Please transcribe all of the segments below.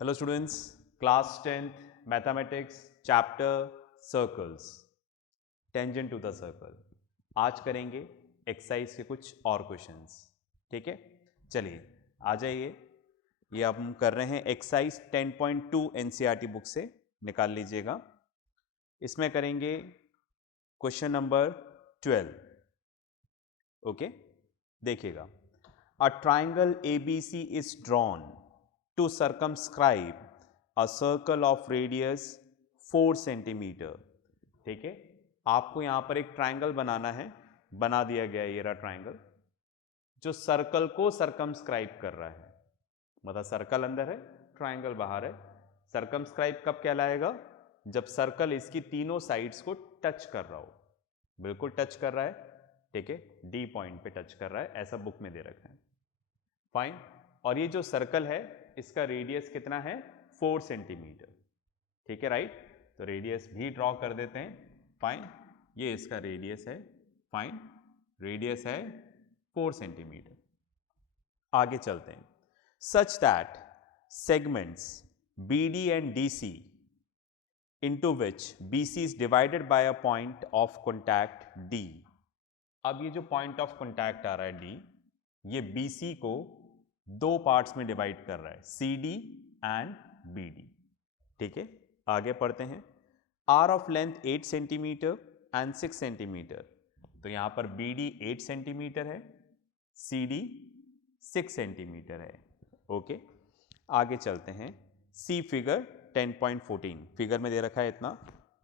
Hello students, class 10th mathematics chapter circles, tangent to the circle. आज करेंगे exercise के कुछ और क्वेश्चंस। ठीक है, चलिए आ जाइए। ये हम कर रहे हैं एक्सरसाइज 10.2 एनसीईआरटी बुक से, निकाल लीजिएगा। इसमें करेंगे क्वेश्चन नंबर 12। ओके, देखिएगा। A triangle ABC is drawn to circumscribe a circle of radius 4 centimetre. ठीक है, आपको यहां पर एक ट्राइंगल बनाना है, बना दिया गया है ये रहा ट्राइंगल, जो सर्कल को सर्कमस्क्राइब कर रहा है। मतलब सर्कल अंदर है, ट्राइंगल बाहर है। सर्कमस्क्राइब कब कहलाएगा? जब सर्कल इसकी तीनों साइड्स को टच कर रहा हो। बिल्कुल टच कर रहा है, ठीक है, डी पॉइंट पे टच कर रहा है, ऐसा बुक में दे रखा है। फाइन। और ये जो सर्कल है इसका रेडियस कितना है? 4 सेंटीमीटर। ठीक है, राइट। तो रेडियस भी ड्रॉ कर देते हैं। फाइन, ये इसका रेडियस है। फाइन, रेडियस है 4 सेंटीमीटर। आगे चलते हैं। Such that segments BD and DC into which BC is divided by a point of contact D। अब ये जो पॉइंट ऑफ कॉन्टैक्ट आ रहा है D, ये BC को दो पार्ट्स में डिवाइड कर रहा है, CD एंड BD। ठीक है, आगे पढ़ते हैं। Are of length 8 centimetre and 6 centimetre. तो यहां पर BD 8 सेंटीमीटर है, CD 6 सेंटीमीटर है। ओके, आगे चलते हैं। सी फिगर 10.14, फिगर में दे रखा है इतना।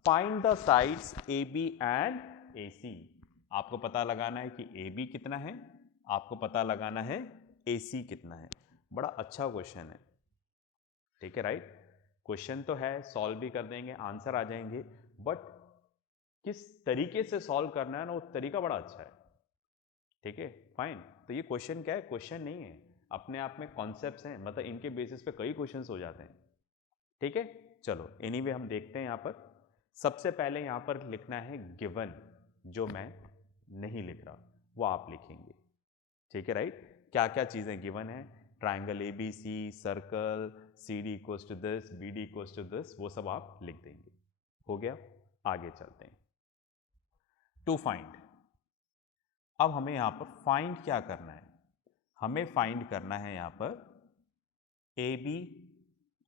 Find the sides AB and AC। आपको पता लगाना है कि AB कितना है, आपको पता लगाना है AC कितना है। बड़ा अच्छा क्वेश्चन है। ठीक है, राइट। क्वेश्चन तो है, सॉल्व भी कर देंगे, आंसर आ जाएंगे, बट किस तरीके से सॉल्व करना है ना, वो तरीका बड़ा अच्छा है। ठीक है, फाइन। तो ये क्वेश्चन क्या है? क्वेश्चन नहीं है, अपने आप में कॉन्सेप्ट्स हैं, मतलब इनके बेसिस पे कई क्वेश्चंस हो जाते हैं। ठीक है, चलो एनीवे हम देखते हैं। यहाँ पर सबसे पहले यहाँ पर लिखना है गिवन, जो मैं नहीं लिख रहा वो आप लिखेंगे। ठीक है, राइट। क्या क्या चीज़ें गिवन है? Triangle ABC, circle, CD equals to this, BD equals to this, वो सब आप लिख देंगे। हो गया, आगे चलते हैं। To find. अब हमें यहां पर फाइंड क्या करना है? हमें फाइंड करना है यहां पर AB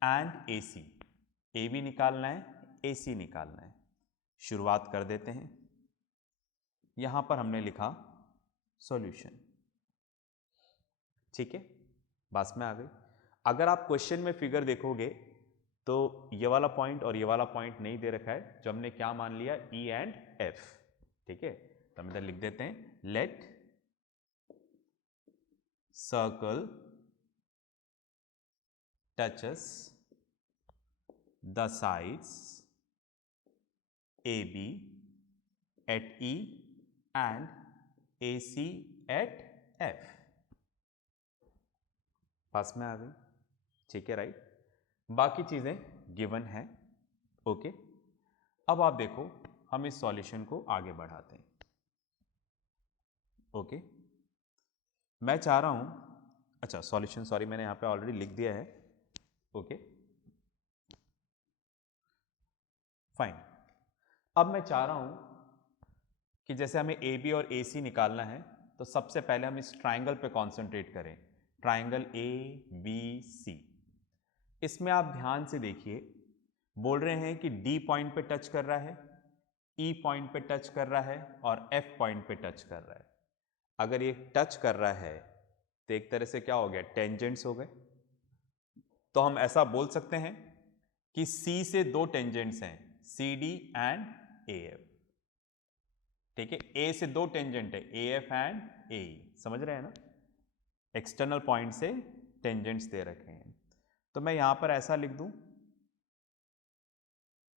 एंड AC। AB निकालना है, AC निकालना है। शुरुआत कर देते हैं। यहां पर हमने लिखा सॉल्यूशन। ठीक है, बस में आ गई। अगर आप क्वेश्चन में फिगर देखोगे तो ये वाला पॉइंट और ये वाला पॉइंट नहीं दे रखा है, जो हमने क्या मान लिया? E and F। ठीक है, तो हम इधर लिख देते हैं, let circle touches the sides AB at E and AC at F। पास में आ गई। ठीक है, राइट। बाकी चीजें गिवन है। ओके, अब आप देखो, हम इस सॉल्यूशन को आगे बढ़ाते हैं। ओके, मैं चाह रहा हूं, अच्छा सॉल्यूशन, सॉरी मैंने यहां पे ऑलरेडी लिख दिया है। Okay, fine. अब मैं चाह रहा हूं कि जैसे हमें AB और AC निकालना है, तो सबसे पहले हम इस ट्राइंगल पे कॉन्सेंट्रेट करें। Triangle ABC। इसमें आप ध्यान से देखिए, बोल रहे हैं कि D पॉइंट पे टच कर रहा है, E पॉइंट पे टच कर रहा है और F पॉइंट पे टच कर रहा है। अगर ये टच कर रहा है तो एक तरह से क्या हो गया? टेंजेंट्स हो गए। तो हम ऐसा बोल सकते हैं कि C से दो टेंजेंट्स हैं, CD एंड AF। ठीक है, A से दो टेंजेंट है, AF एंड AE। समझ रहे हैं ना? एक्सटर्नल पॉइंट से टेंजेंट्स दे रखे हैं। तो मैं यहां पर ऐसा लिख दूं,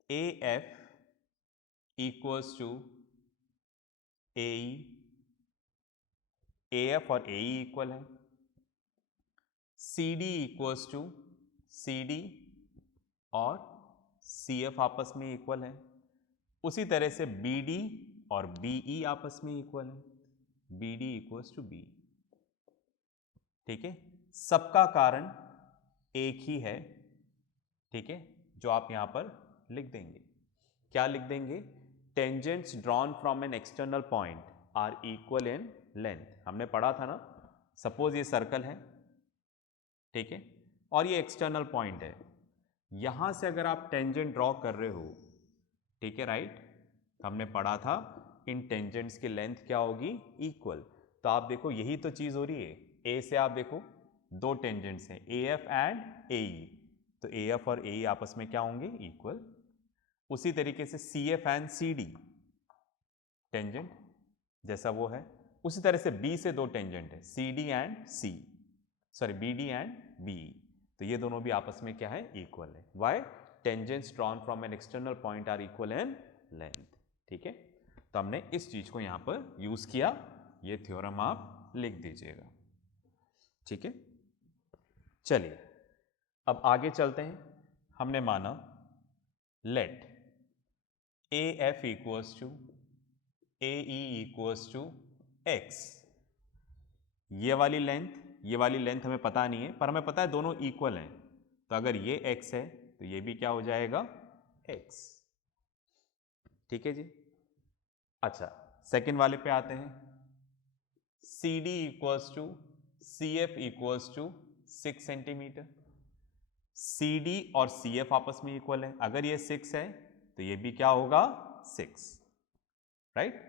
AF equals to AE। AF और AE इक्वल है। CD इक्वल्स टू CD और CF आपस में इक्वल है। उसी तरह से BD और BE आपस में इक्वल है, BD इक्वल्स टू B। ठीक है, सबका कारण एक ही है, ठीक है, जो आप यहाँ पर लिख देंगे। क्या लिख देंगे? Tangents drawn from an external point are equal in length. हमने पढ़ा था ना, सपोज ये सर्कल है, ठीक है, और ये एक्सटर्नल पॉइंट है। यहां से अगर आप टेंजेंट ड्रॉ कर रहे हो, ठीक है, राइट, हमने पढ़ा था इन टेंजेंट्स की लेंथ क्या होगी? इक्वल। तो आप देखो यही तो चीज हो रही है। ए से आप देखो दो टेंजेंट्स हैं, ए एफ एंड ए ई, तो ए एफ और ए ई आपस में क्या होंगे? इक्वल। उसी तरीके से C F and C D tangent जैसा वो है, उसी तरह से बी से दो टेंजेंट है, C D and C, sorry B D and B, तो ये दोनों भी आपस में क्या है? इक्वल है। Why? Tangents drawn from an external point are equal in length. ठीक है, तो हमने इस चीज को यहां पर यूज किया, ये थ्योरम आप लिख दीजिएगा। ठीक है, चलिए अब आगे चलते हैं। हमने माना let A F equals to A E equals to x. ये वाली लेंथ हमें पता नहीं है, पर हमें पता है दोनों इक्वल हैं, तो अगर ये x है तो ये भी क्या हो जाएगा? x। ठीक है जी। अच्छा, सेकंड वाले पे आते हैं। C D equals to C F equals to 6 centimetre. C D और सी एफ आपस में इक्वल है, अगर ये 6 है तो ये भी क्या होगा? 6, राइट,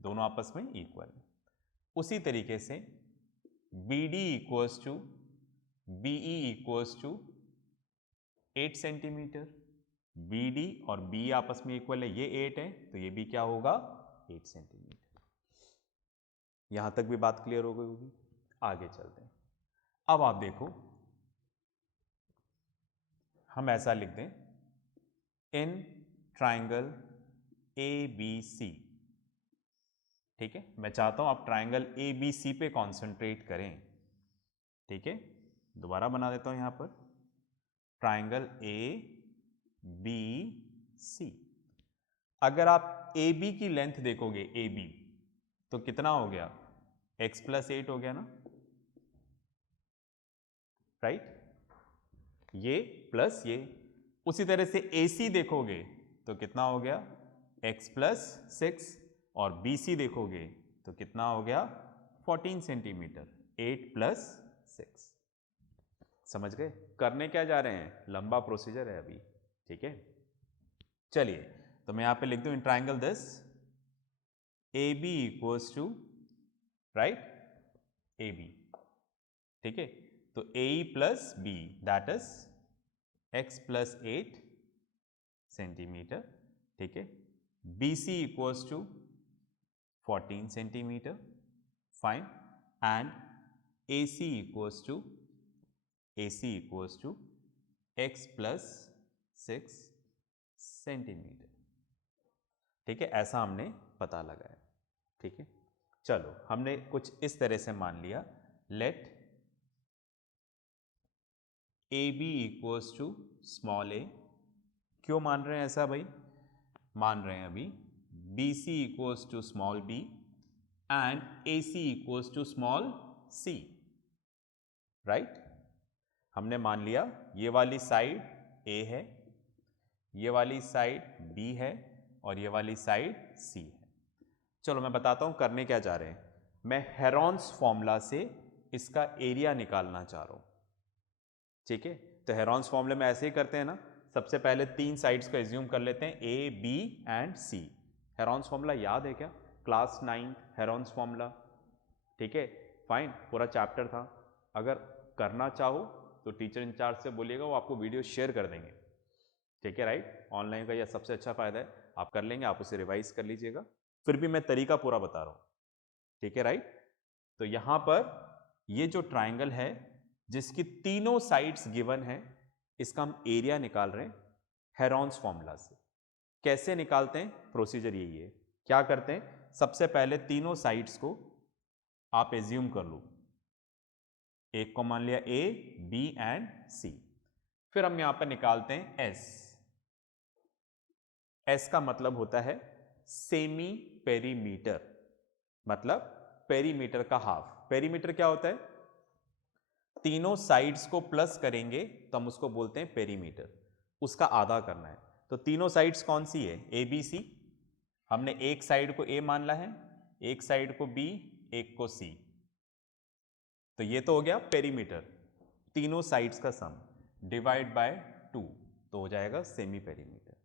दोनों आपस में इक्वल है। उसी तरीके से B D equals to B E equals to 8 centimetre. B D और बी आपस में इक्वल है, ये 8 है तो ये भी क्या होगा? 8 सेंटीमीटर। यहां तक भी बात क्लियर हो गई होगी। आगे चलते हैं। अब आप देखो, हम ऐसा लिख दें, इन ट्राइंगल ए बी सी। ठीक है, मैं चाहता हूं आप ट्राइंगल ए बी सी पे कॉन्सेंट्रेट करें। ठीक है, दोबारा बना देता हूं यहां पर, ट्राइंगल ए बी सी। अगर आप ए बी की लेंथ देखोगे, ए बी, तो कितना हो गया? x प्लस 8 हो गया ना, राइट, ये प्लस ये। उसी तरह से ए सी देखोगे तो कितना हो गया? x प्लस 6, और बी सी देखोगे तो कितना हो गया? 14 सेंटीमीटर, 8 प्लस 6। समझ गए? करने क्या जा रहे हैं? लंबा प्रोसीजर है अभी। ठीक है, चलिए, तो मैं यहां पे लिख दूं in triangle this A B equals to, right, A B. ठीक है, तो A plus B that is x plus 8 centimetre. ठीक है, B C equals to 14 centimetre, fine, and A C equals to x plus 6 centimetre. ठीक है, ऐसा हमने पता लगाया। ठीक है, चलो हमने कुछ इस तरह से मान लिया, let A B equals to small A. क्यों मान रहे हैं ऐसा भाई? मान रहे हैं अभी B C equals to small B and A C equals to small C, right. हमने मान लिया ये वाली साइड ए है, ये वाली साइड बी है, और ये वाली साइड सी है। चलो मैं बताता हूं करने क्या जा रहे हैं। मैं हेरॉन्स फॉर्मूला से इसका एरिया निकालना चाह रहा हूं। ठीक है, तो हेरॉन्स फॉर्मूले में ऐसे ही करते हैं ना, सबसे पहले 3 साइड्स को एज्यूम कर लेते हैं, A B and C. Heron's formula याद है क्या? Class 9 Heron's formula. ठीक है, फाइन, पूरा चैप्टर था। अगर करना चाहो तो टीचर इंचार्ज से बोलिएगा, वो आपको वीडियो शेयर कर देंगे। ठीक है, राइट, ऑनलाइन का यह सबसे अच्छा फायदा है, आप कर लेंगे, आप उसे रिवाइज कर लीजिएगा। फिर भी मैं तरीका पूरा बता रहा हूं। ठीक है, राइट। तो यहां पर ये जो ट्राइंगल है जिसकी तीनों साइड्स गिवन है, इसका हम एरिया निकाल रहे हैं हेरॉन्स फॉर्मूला से। कैसे निकालते हैं? प्रोसीजर यही है। क्या करते हैं, सबसे पहले तीनों साइड्स को आप एज्यूम कर लो, एक को मान लिया ए, बी एंड सी। फिर हम यहां पर निकालते हैं एस। एस का मतलब होता है सेमी पेरीमीटर, मतलब पेरीमीटर का हाफ। पेरीमीटर क्या होता है? तीनों साइड्स को प्लस करेंगे तो हम उसको बोलते हैं पेरीमीटर। उसका आधा करना है। तो तीनों साइड्स कौन सी है? A B C. हमने एक साइड को ए मान ला है, एक साइड को बी, एक को सी। तो ये तो हो गया पेरीमीटर, तीनों साइड्स का सम डिवाइड बाय 2 तो हो जाएगा सेमी पेरीमीटर।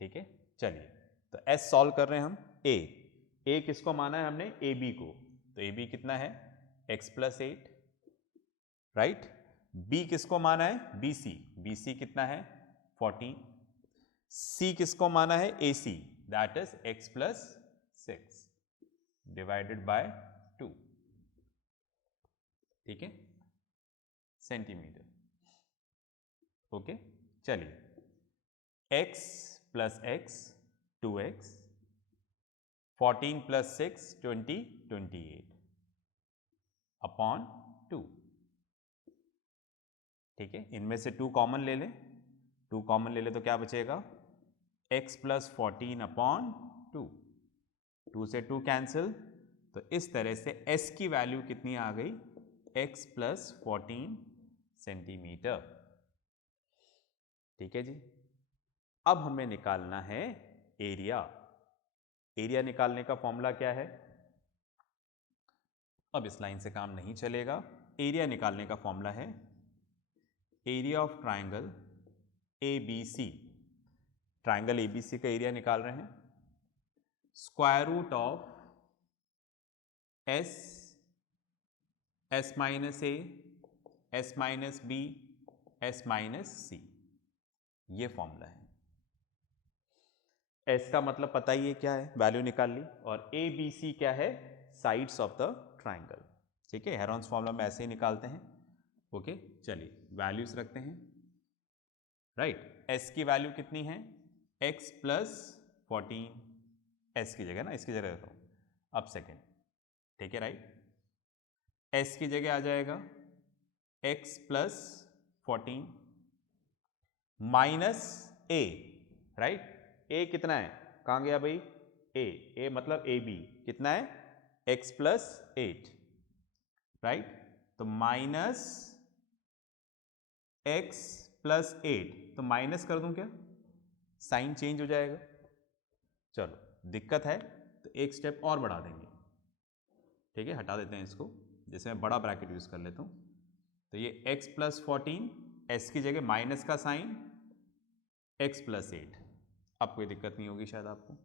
ठीक है, चलिए तो एस सॉल्व कर रहे हैं हम। ए किसको माना है हमने? ए बी को। तो ए बी कितना है? x + 8, right. बी किसको माना है? बी सी कितना है? 14। सी किसको माना है? A C, that is x + 6 divided by 2। ठीक है, सेंटीमीटर। ओके, चलिए x + x 2x, 14 + 6 20 28 अपॉन 2। ठीक है, इनमें से 2 कॉमन ले लें, 2 कॉमन ले लें तो क्या बचेगा? x + 14 अपॉन 2, 2 से 2 कैंसिल। तो इस तरह से s की वैल्यू कितनी आ गई? x + 14 centimetre. ठीक है जी। अब हमें निकालना है एरिया। एरिया निकालने का फॉर्मूला क्या है? अब इस लाइन से काम नहीं चलेगा। एरिया निकालने का फॉर्मूला है area of triangle ABC। Triangle ABC का एरिया निकाल रहे हैं, square root of S - A, S - B, S - C, ये फॉर्मूला है। S का मतलब पता ही है क्या है, वैल्यू निकाल ली। और ABC क्या है? Sides of the triangle. ठीक है, हेरॉन्स फॉर्मूला में ऐसे ही निकालते हैं। ओके, चलिए वैल्यूज रखते हैं। राइट, S की वैल्यू कितनी है? x + 14, S की जगह ना, इसकी जगह रख रहा हूँ अब सेकेंड। ठीक है, राइट। S की जगह आ जाएगा x + 14 minus A, right. A कितना है? कहाँ गया भाई? A मतलब AB कितना है? x + 8, right. तो माइनस x + 8, तो माइनस कर दूं क्या? साइन चेंज हो जाएगा। चलो दिक्कत है तो एक स्टेप और बढ़ा देंगे। ठीक है, हटा देते हैं इसको, जैसे मैं बड़ा ब्रैकेट यूज कर लेता हूँ। तो ये x + 14, s की जगह माइनस का साइन, x + 8। अब कोई दिक्कत नहीं होगी शायद आपको।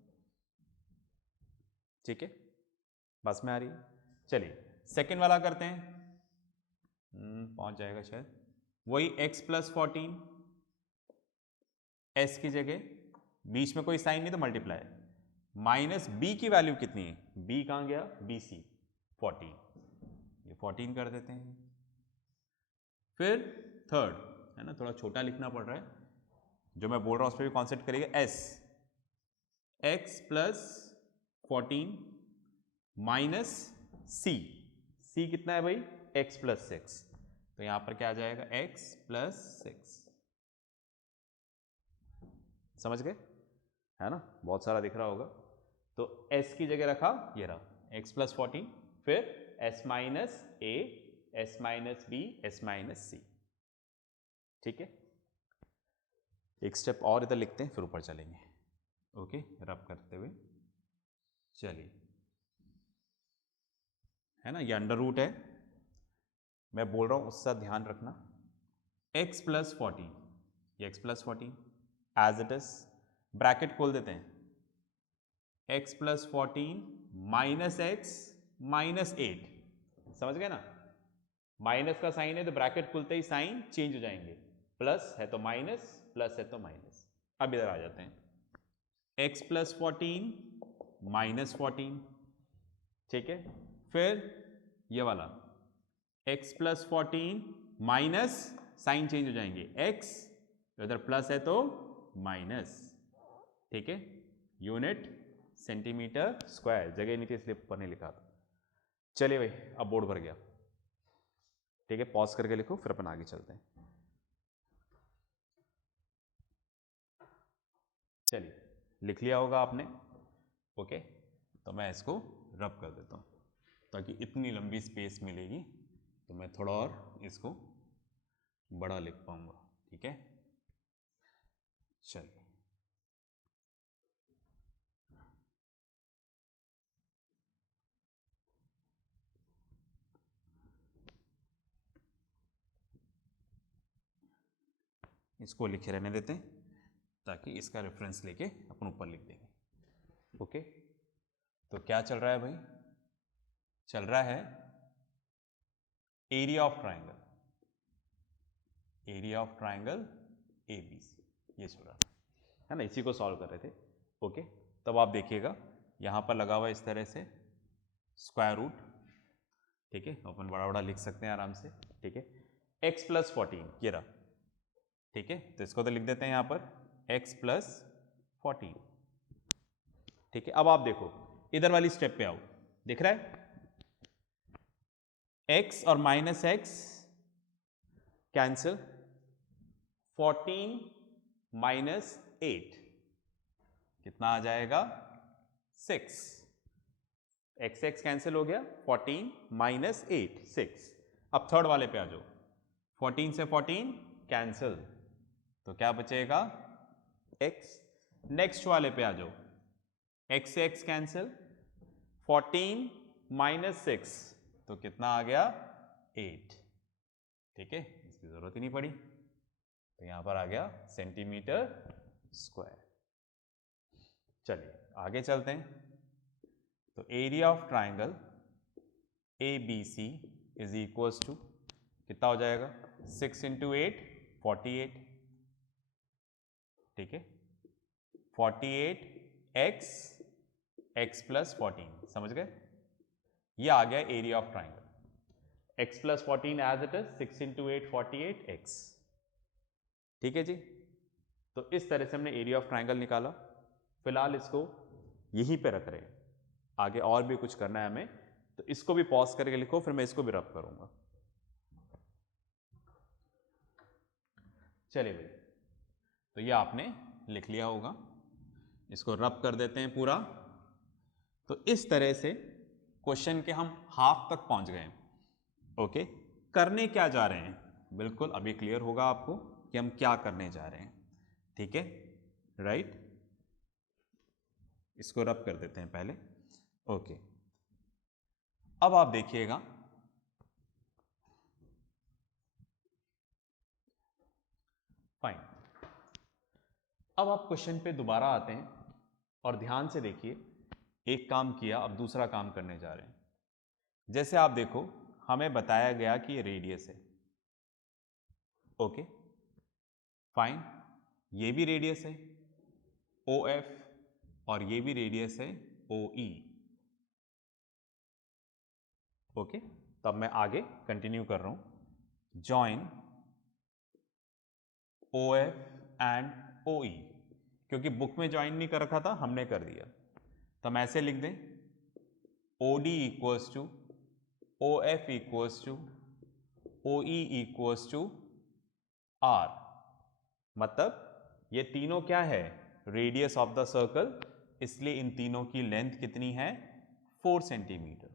ठीक है, बस में आ रही है। चलिए सेकेंड वाला करते हैं, पहुंच जाएगा शायद। वही x + 14, s की जगह बीच में कोई साइन नहीं तो मल्टीप्लाई, माइनस b की वैल्यू कितनी है? b कहाँ गया? BC 14, ये 14 कर देते हैं। फिर थर्ड है ना, थोड़ा छोटा लिखना पड़ रहा है, जो मैं बोल रहा हूँ उस पर भी कॉन्सेप्ट करिएगा। s x + 14 माइनस c कितना है भाई? x + 6, तो यहां पर क्या आ जाएगा? x + 6। समझ गए है ना, बहुत सारा दिख रहा होगा। तो s की जगह रखा, ये रहा x + 14, फिर s - A, s - B, s - C। ठीक है, एक स्टेप और इधर लिखते हैं फिर ऊपर चलेंगे। ओके, रब करते हुए चलिए, है ना, ये अंडर रूट है, मैं बोल रहा हूं उसका ध्यान रखना। x + 14, ये x + 14 as it is, bracket खोल देते हैं। x + 14 माइनस x - 8, समझ गए ना। माइनस का साइन है तो ब्रैकेट खुलते ही साइन चेंज हो जाएंगे, प्लस है तो माइनस, प्लस है तो माइनस। अब इधर आ जाते हैं, x + 14 - 14। ठीक है, फिर ये वाला x + 14 माइनस, साइन चेंज हो जाएंगे, x उधर प्लस है तो माइनस। ठीक है, यूनिट सेंटीमीटर स्क्वायर, जगह नहीं थी इसलिए ऊपर नहीं लिखा था। चलिए भाई, अब बोर्ड भर गया। ठीक है, पॉज करके लिखो फिर अपन आगे चलते हैं। चलिए, लिख लिया होगा आपने। ओके, तो मैं इसको रब कर देता हूँ ताकि इतनी लंबी स्पेस मिलेगी तो मैं थोड़ा और इसको बड़ा लिख पाऊंगा। ठीक है, चलिए इसको लिखे रहने देते हैं ताकि इसका रेफरेंस लेके अपन ऊपर लिख देंगे। ओके, तो क्या चल रहा है भाई? चल रहा है area of triangle, area of triangle ABC, ये चल रहा है ना, इसी को सॉल्व कर रहे थे। ओके, तब आप देखिएगा यहाँ पर लगा हुआ इस तरह से स्क्वायर रूट, ठीक है, अपन बड़ा बड़ा लिख सकते हैं आराम से, ठीक है, x + 14 ये रहा, ठीक है, तो इसको तो लिख देते हैं यहाँ पर x + 14, ठीक है। अब आप देखो इधर वाली स्टेप पे आओ, दिख रहा है x और -x कैंसिल, 14 - 8 कितना आ जाएगा 6, x कैंसिल हो गया, 14 - 8 6। अब थर्ड वाले पे आ जाओ, 14 से 14 कैंसिल, तो क्या बचेगा x। नेक्स्ट वाले पे आ जाओ, x से x कैंसिल, 14 - 6 तो कितना आ गया 8, ठीक है, इसकी जरूरत ही नहीं पड़ी, तो यहां पर आ गया सेंटीमीटर स्क्वायर। चलिए आगे चलते हैं, तो area of triangle ABC is equals to कितना हो जाएगा 6 × 8 48, ठीक है, 48x + 14, समझ गए, ये आ गया area of triangle, x + 14 as it is 6 × 8 48x, ठीक है जी। तो इस तरह से हमने एरिया ऑफ ट्राइंगल निकाला, फिलहाल इसको यहीं पे रख रहे हैं, आगे और भी कुछ करना है हमें, तो इसको भी पॉज करके लिखो, फिर मैं इसको भी रब करूंगा। चलिए भाई, तो ये आपने लिख लिया होगा, इसको रब कर देते हैं पूरा। तो इस तरह से क्वेश्चन के हम हाफ तक पहुंच गए। ओके, करने क्या जा रहे हैं, बिल्कुल अभी क्लियर होगा आपको कि हम क्या करने जा रहे हैं, ठीक है, राइट। इसको रब कर देते हैं पहले। ओके, अब आप देखिएगा, फाइन, अब आप क्वेश्चन पे दोबारा आते हैं और ध्यान से देखिए, एक काम किया, अब दूसरा काम करने जा रहे हैं। जैसे आप देखो, हमें बताया गया कि ये रेडियस है, ओके फाइन, ये भी रेडियस है OF और ये भी रेडियस है OE, ओके। तो अब मैं आगे कंटिन्यू कर रहा हूं, जॉइन OF एंड OE, क्योंकि बुक में ज्वाइन नहीं कर रखा था, हमने कर दिया, तो हम ऐसे लिख दें OD equals to OF equals to OE equals to R, मतलब ये तीनों क्या है, रेडियस ऑफ द सर्कल, इसलिए इन तीनों की लेंथ कितनी है 4 सेंटीमीटर।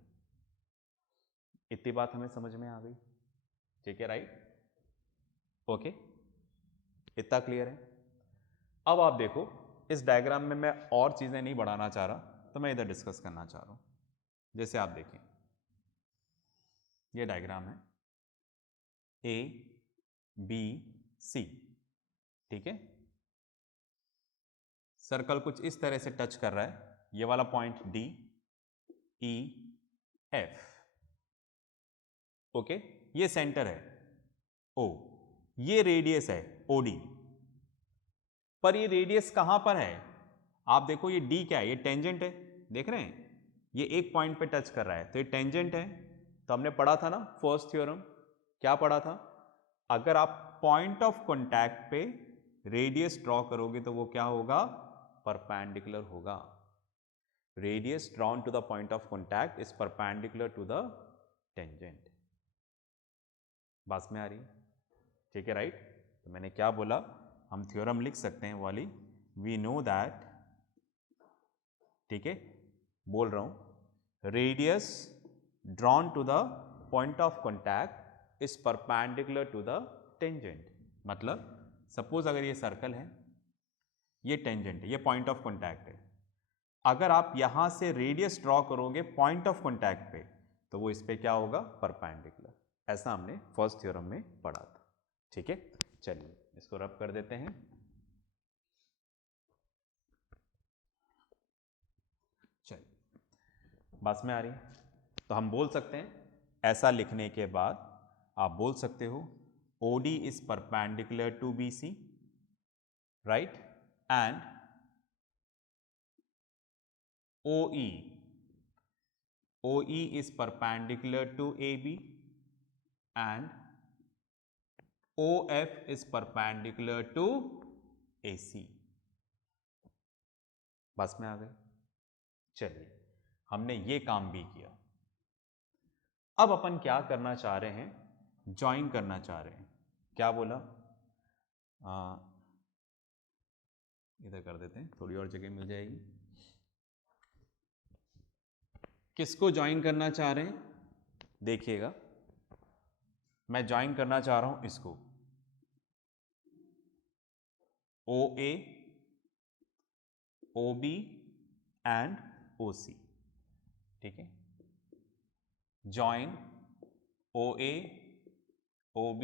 इतनी बात हमें समझ में आ गई, ठीक है, राइट, ओके, इतना क्लियर है। अब आप देखो, इस डायग्राम में मैं और चीजें नहीं बढ़ाना चाह रहा, तो मैं इधर डिस्कस करना चाह रहा हूं। जैसे आप देखें, ये डायग्राम है ABC, ठीक है, सर्कल कुछ इस तरह से टच कर रहा है, ये वाला पॉइंट DEF, ओके, ये सेंटर है O, ये रेडियस है OD, पर ये रेडियस कहां पर है, आप देखो ये D क्या है, ये टेंजेंट है, देख रहे हैं, ये एक पॉइंट पे टच कर रहा है, तो ये टेंजेंट है। तो हमने पढ़ा था ना फर्स्ट थ्योरम, क्या पढ़ा था, अगर आप पॉइंट ऑफ कॉन्टैक्ट पे रेडियस ड्रॉ करोगे तो वो क्या होगा, परपेंडिकुलर होगा। Radius drawn to the point of contact is perpendicular to the tangent. बात में आ रही है, ठीक है, राइट। तो मैंने क्या बोला, हम थ्योरम लिख सकते हैं वाली, वी नो दैट, ठीक है, बोल रहा हूं, radius drawn to the point of contact is perpendicular to the tangent. मतलब सपोज अगर ये सर्कल है, ये टेंजेंट है, ये पॉइंट ऑफ कॉन्टैक्ट है। अगर आप यहां से रेडियस ड्रॉ करोगे पॉइंट ऑफ कॉन्टैक्ट पे, तो वो इस पे क्या होगा, परपेंडिकुलर। ऐसा हमने फर्स्ट थ्योरम में पढ़ा था। ठीक है, चलिए इसको रब कर देते हैं। चलिए बात में आ रही है, तो हम बोल सकते हैं, ऐसा लिखने के बाद आप बोल सकते हो OD is perpendicular to BC, right, and OE is perpendicular to AB and OF is perpendicular to AC। बस में आ गए। चलिए हमने ये काम भी किया। अब अपन क्या करना चाह रहे हैं, ज्वाइन करना चाह रहे हैं। क्या बोला, इधर कर देते हैं, थोड़ी और जगह मिल जाएगी। किसको ज्वाइन करना चाह रहे हैं, देखिएगा, मैं ज्वाइन करना चाह रहा हूं इसको, OA, OB एंड OC। ठीक है, join OA, OB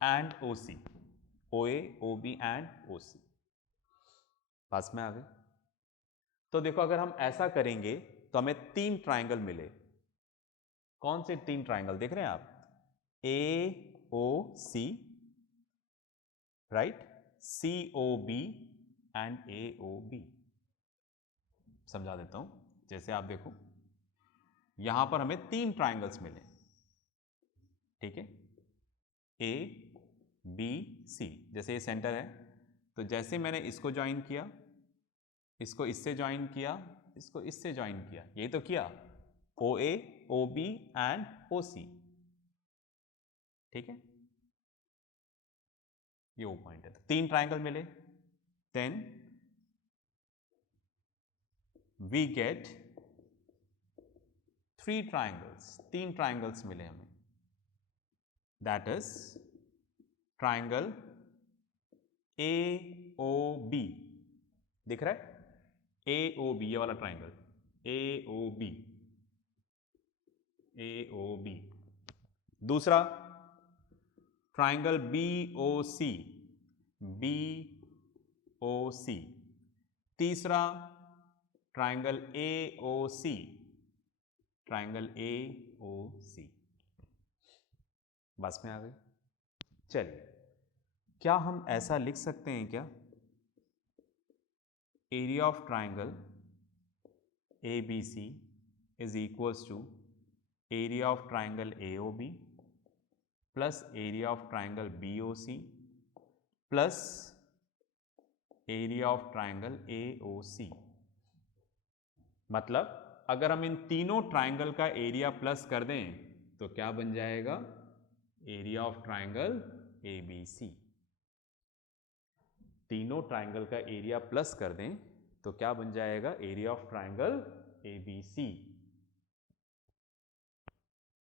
and OC, OA, OB and OC। पास में आ गए। तो देखो अगर हम ऐसा करेंगे तो हमें 3 ट्राइंगल मिले। कौन से 3 ट्राइंगल देख रहे हैं आप, AOC, right, COB and AOB। समझा देता हूं, जैसे आप देखो यहां पर हमें 3 ट्राइंगल्स मिले। ठीक है, ABC, जैसे ये सेंटर है, तो जैसे मैंने इसको ज्वाइन किया, इसको इससे ज्वाइन किया, इसको इससे ज्वाइन किया, यही तो किया, OA, OB एंड OC। ठीक है, ये वो पॉइंट है, तो 3 ट्राइंगल मिले। Then we get 3 triangles, 3 triangles मिले हमें। दैट इज ट्राइंगल AOB, दिख रहा है, AOB, ये वाला ट्राइंगल AOB, AOB। दूसरा ट्राइंगल BOC, BOC। तीसरा ट्राइंगल AOC, ट्राइंगल AOC। बस में आ गई। चलिए, क्या हम ऐसा लिख सकते हैं क्या, area of triangle ABC is equals to area of triangle AOB plus area of triangle BOC plus area of triangle AOC। मतलब अगर हम इन तीनों ट्राइंगल का एरिया प्लस कर दें तो क्या बन जाएगा, एरिया ऑफ ट्राइंगल ABC। तीनों ट्राइंगल का एरिया प्लस कर दें तो क्या बन जाएगा, एरिया ऑफ ट्राइंगल ABC,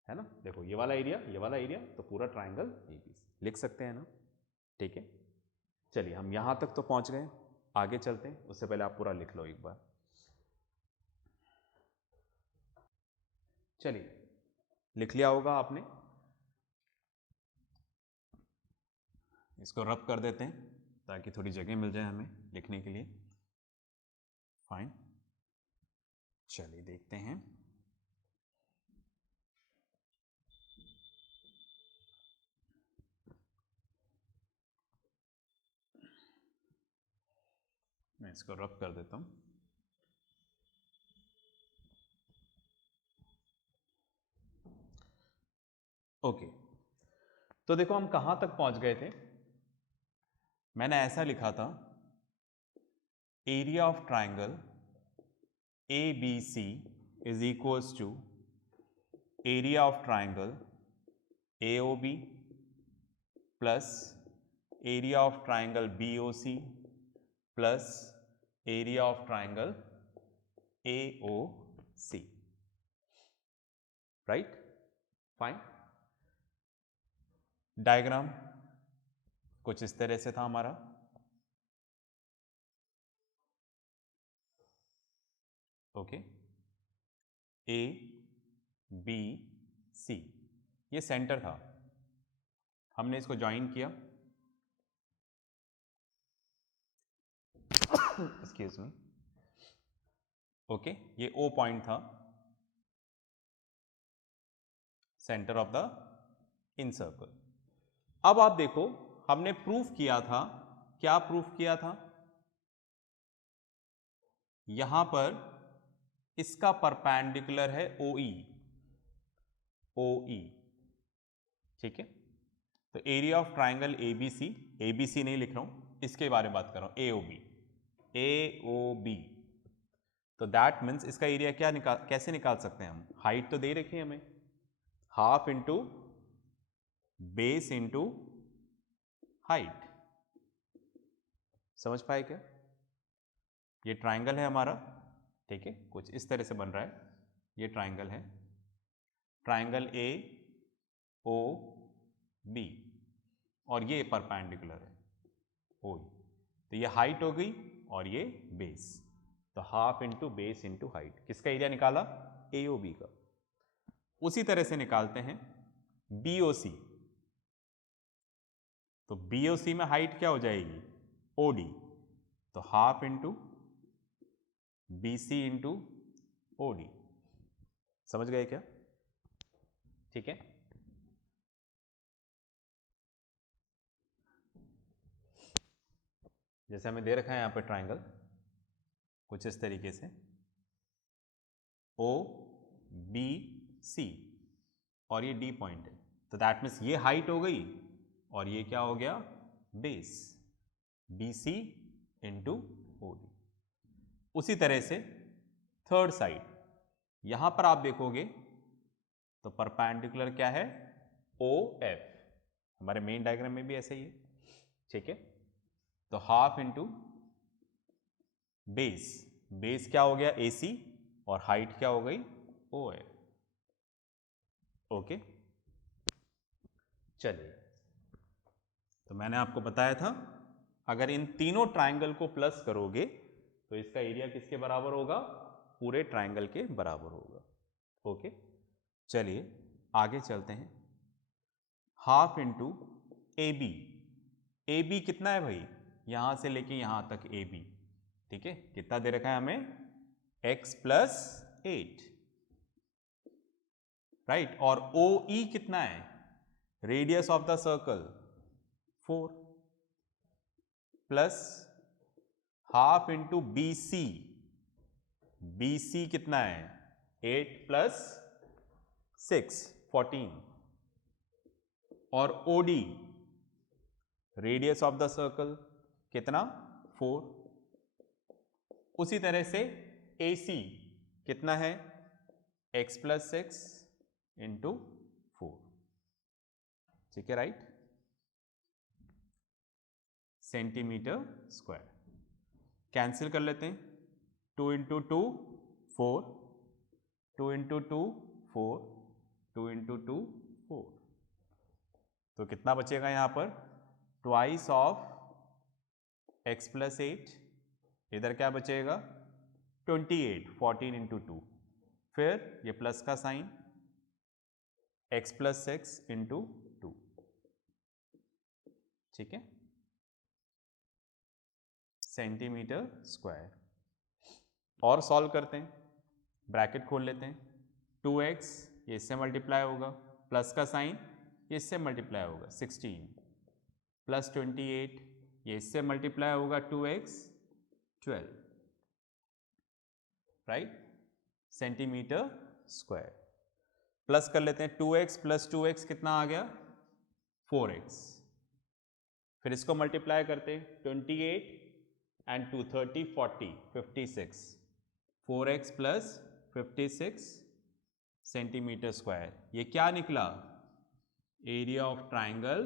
है ना। देखो ये वाला एरिया, तो पूरा ट्राइंगल ABC लिख सकते हैं ना। ठीक है, चलिए हम यहां तक तो पहुंच गए, आगे चलते हैं। उससे पहले आप पूरा लिख लो एक बार। चलिए, लिख लिया होगा आपने, इसको रब कर देते हैं ताकि थोड़ी जगह मिल जाए हमें लिखने के लिए। फाइन, चलिए देखते हैं। मैं इसको रब कर देता हूं। ओके, तो देखो हम कहां तक पहुंच गए थे। मैंने ऐसा लिखा था, area of triangle ABC is equals to area of triangle AOB plus area of triangle BOC plus area of triangle AOC, right. Fine, diagram कुछ इस तरह से था हमारा। ओके, ए बी सी, ये सेंटर था, हमने इसको ज्वाइन किया, एक्सक्यूज मी, ओके, ये ओ पॉइंट था, centre of the in circle. अब आप देखो, हमने प्रूफ किया था, क्या प्रूफ किया था, यहां पर इसका परपेंडिकुलर है OE, OE, ठीक है। तो area of triangle ABC, ABC नहीं लिख रहा हूं, इसके बारे में बात कर रहा हूं, AOB, AOB। तो दैट मीन्स इसका एरिया क्या कैसे निकाल सकते हैं हम, हाइट तो दे रखी है हमें, half into base into height, समझ पाए क्या? ये ट्राइंगल है हमारा, ठीक है, कुछ इस तरह से बन रहा है, ये ट्राइंगल है, ट्राइंगल AOB, और ये परपेंडिकुलर है OE। तो ये हाइट हो गई और ये बेस, तो half into base into height, किसका एरिया निकाला, AOB का। उसी तरह से निकालते हैं BOC, तो BOC में हाइट क्या हो जाएगी, OD, तो half into BC into OD, समझ गए क्या? ठीक है, जैसे हमें दे रखा है यहाँ पर ट्राइंगल कुछ इस तरीके से, OBC, और ये D पॉइंट है, तो दैट मीन्स ये हाइट हो गई और ये क्या हो गया, बेस, BC इंटू OD। उसी तरह से थर्ड साइड, यहां पर आप देखोगे तो परपेंडिकुलर क्या है, OF, हमारे मेन डायग्राम में भी ऐसे ही है, ठीक है। तो हाफ इंटू बेस, बेस क्या हो गया AC, और हाइट क्या हो गई OF, ओके। चलिए, तो मैंने आपको बताया था अगर इन तीनों ट्राइंगल को प्लस करोगे तो इसका एरिया किसके बराबर होगा, पूरे ट्राइंगल के बराबर होगा, ओके। चलिए आगे चलते हैं, हाफ इंटू AB, AB कितना है भाई, यहां से लेके यहां तक AB, ठीक है, कितना दे रखा है हमें, x प्लस 8, राइट, और OE कितना है, radius of the circle 4, plus half into BC, BC कितना है, 8 प्लस 6 14, और OD radius of the circle कितना, 4। उसी तरह से AC कितना है, x प्लस 6 इंटू 4, ठीक है, राइट, सेंटीमीटर स्क्वायर। कैंसिल कर लेते हैं, 2 इंटू 2 4, 2 इंटू 2 4, 2 इंटू 2 4, तो कितना बचेगा यहाँ पर, ट्वाइस ऑफ x प्लस 8, इधर क्या बचेगा 28, 14 इंटू 2, फिर ये प्लस का साइन, x प्लस 6 इंटू 2, ठीक है, सेंटीमीटर स्क्वायर। और सॉल्व करते हैं, ब्रैकेट खोल लेते हैं, 2x ये इससे मल्टीप्लाई होगा, प्लस का साइन ये इससे मल्टीप्लाई होगा 16, प्लस 28 ये इससे मल्टीप्लाई होगा 2x 12, right, centimetre square. Plus कर लेते हैं, 2x प्लस 2x कितना आ गया, 4x, फिर इसको मल्टीप्लाई करते हैं, 28 and 2 30 40 56, 4x plus 56 centimetre square. ये क्या निकला, एरिया ऑफ ट्राइंगल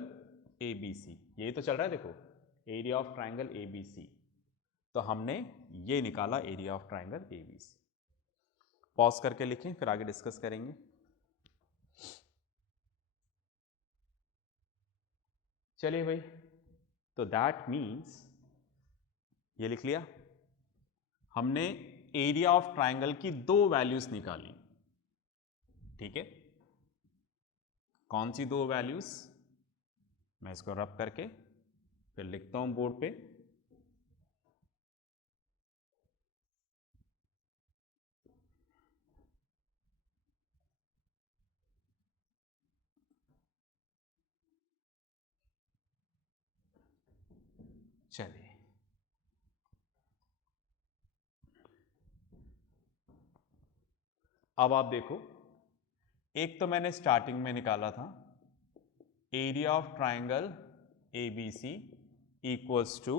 ABC, यही तो चल रहा है देखो, एरिया ऑफ ट्राइंगल ABC, तो हमने ये निकाला area of triangle ABC। Pause करके लिखें, फिर आगे डिस्कस करेंगे। चलिए भाई, तो दैट मीन्स ये लिख लिया हमने, एरिया ऑफ ट्राइंगल की दो वैल्यूज निकाली। ठीक है, कौन सी दो वैल्यूज, मैं इसको रब करके फिर लिखता हूं बोर्ड पे। चलिए, अब आप देखो, एक तो मैंने स्टार्टिंग में निकाला था area of triangle A B C equals to,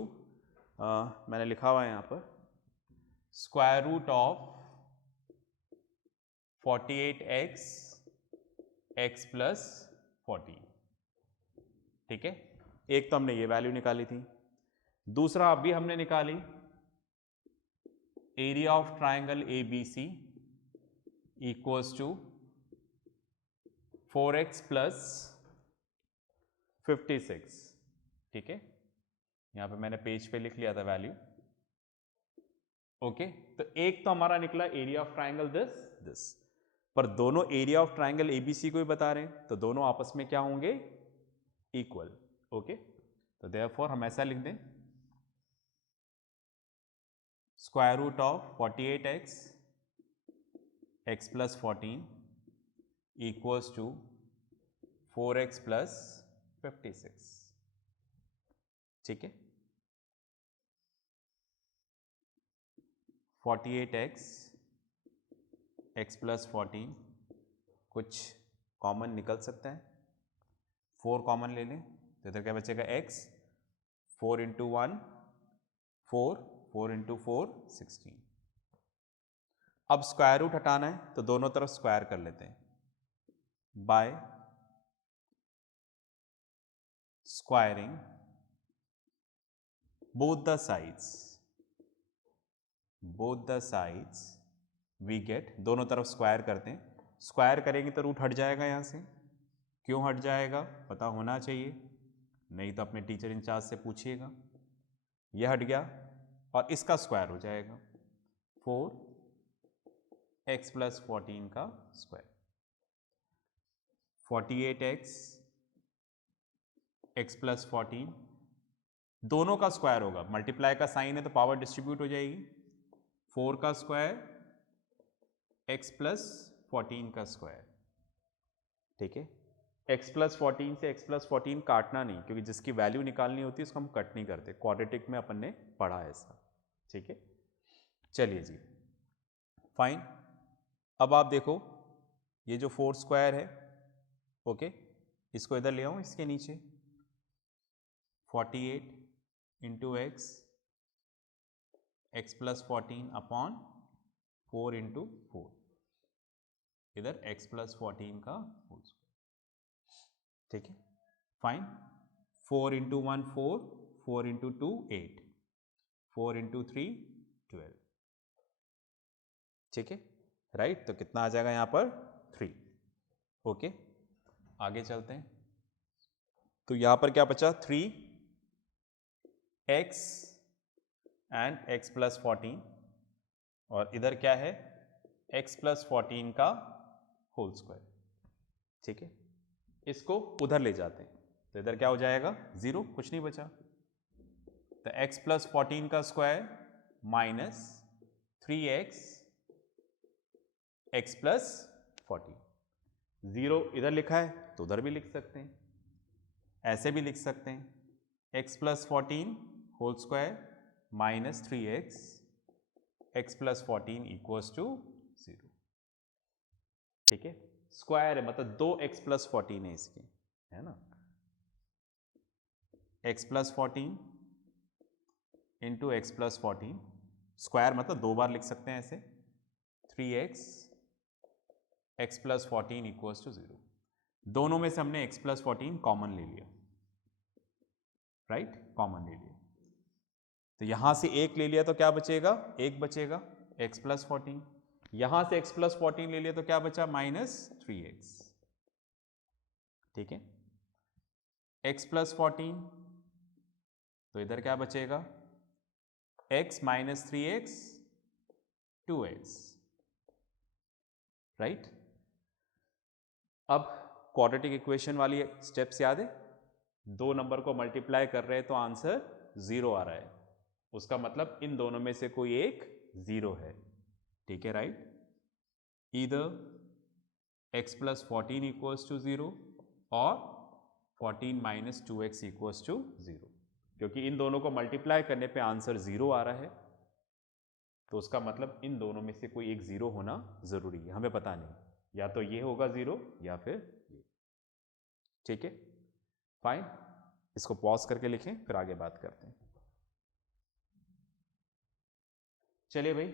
मैंने लिखा हुआ है यहां पर square root of 48x x plus 14। ठीक है, एक तो हमने ये वैल्यू निकाली थी, दूसरा अभी हमने निकाली area of triangle A B C equals to 4x plus 56। ठीक है, यहां पे मैंने पेज पे लिख लिया था वैल्यू। ओके, तो एक तो हमारा निकला एरिया ऑफ ट्राइंगल दिस, पर दोनों एरिया ऑफ ट्राइंगल एबीसी को ही बता रहे हैं, तो दोनों आपस में क्या होंगे, इक्वल। ओके, तो देयरफॉर हम ऐसा लिख दें square root of 48x x plus 14 equals to 4x plus 56। ठीक है, 48x x प्लस 14 कुछ कॉमन निकल सकता है, 4 कॉमन ले लें तो इधर क्या बचेगा x, 4 इंटू 1 4, 4 इंटू 4 16। अब स्क्वायर रूट हटाना है तो दोनों तरफ स्क्वायर कर लेते हैं by squaring both the sides we get, दोनों तरफ स्क्वायर करते हैं, स्क्वायर करेंगे तो रूट हट जाएगा यहाँ से, क्यों हट जाएगा पता होना चाहिए, नहीं तो अपने टीचर इंचार्ज से पूछिएगा। यह हट गया और इसका स्क्वायर हो जाएगा 4x प्लस 14 का स्क्वायर, 48x x प्लस 14 दोनों का स्क्वायर होगा, मल्टीप्लाई का साइन है तो पावर डिस्ट्रीब्यूट हो जाएगी, 4 का स्क्वायर x प्लस 14 का स्क्वायर। ठीक है, x प्लस 14 से x प्लस 14 काटना नहीं, क्योंकि जिसकी वैल्यू निकालनी होती है उसको हम कट नहीं करते, क्वाड्रेटिक में अपन ने पढ़ा है ऐसा। ठीक है, चलिए जी फाइन। अब आप देखो ये जो 4 स्क्वायर है, ओके, इसको इधर ले आऊँ, इसके नीचे 48 into x plus 14 upon 4 into 4, इधर x प्लस 14 का होल स्क्वायर। ठीक है, फाइन, 4 इंटू 1 4, 4 इंटू 2 8, 4 इंटू 3 12। ठीक है, राइट, तो कितना आ जाएगा यहाँ पर 3। ओके, आगे चलते हैं, तो यहाँ पर क्या बचा 3x एंड x प्लस 14, और इधर क्या है x प्लस 14 का होल स्क्वायर। ठीक है, इसको उधर ले जाते हैं तो इधर क्या हो जाएगा 0, कुछ नहीं बचा, तो x प्लस 14 का square minus 3x x plus 14, 0 इधर लिखा है तो उधर भी लिख सकते हैं, ऐसे भी लिख सकते हैं x plus 14 whole square minus 3x x plus 14 equals to 0। ठीक है, स्क्वायर है मतलब 2x प्लस 14 है इसके, है ना, x plus 14 into x plus 14, square मतलब 2 बार लिख सकते हैं ऐसे, 3x x plus 14 equals to 0। दोनों में से हमने x प्लस 14 कॉमन ले लिया, राइट, कॉमन ले लिया, तो यहां से एक ले लिया तो क्या बचेगा, एक बचेगा x प्लस 14, यहां से x प्लस 14 ले लिया तो क्या बचा माइनस 3x। ठीक है, x प्लस 14 तो इधर क्या बचेगा x minus 3x 2x, right. अब क्वाड्रेटिक इक्वेशन वाली स्टेप्स याद है, दो नंबर को मल्टीप्लाई कर रहे हैं तो आंसर 0 आ रहा है, उसका मतलब इन दोनों में से कोई एक 0 है, ठीक है, right. Either x plus 14 equals to 0 और 14 माइनस 2x इक्वल्स टू 0, क्योंकि इन दोनों को मल्टीप्लाई करने पे आंसर 0 आ रहा है, तो उसका मतलब इन दोनों में से कोई एक 0 होना जरूरी है, हमें पता नहीं, या तो ये होगा 0 या फिर ये, ठीक है, फाइन। इसको पॉज करके लिखें, फिर आगे बात करते हैं। चलिए भाई,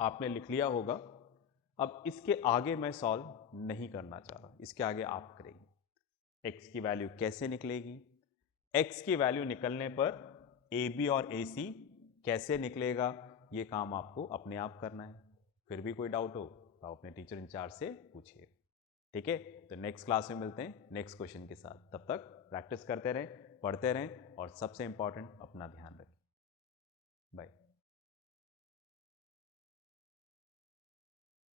आपने लिख लिया होगा। अब इसके आगे मैं सॉल्व नहीं करना चाह रहा, इसके आगे आप करेंगे। x की वैल्यू कैसे निकलेगी, x की वैल्यू निकलने पर AB और AC कैसे निकलेगा, ये काम आपको अपने आप करना है। फिर भी कोई डाउट हो तो अपने टीचर इंचार्ज से पूछिए, ठीक है। तो नेक्स्ट क्लास में मिलते हैं नेक्स्ट क्वेश्चन के साथ, तब तक प्रैक्टिस करते रहें, पढ़ते रहें और सबसे इंपॉर्टेंट अपना ध्यान रखें। बाय।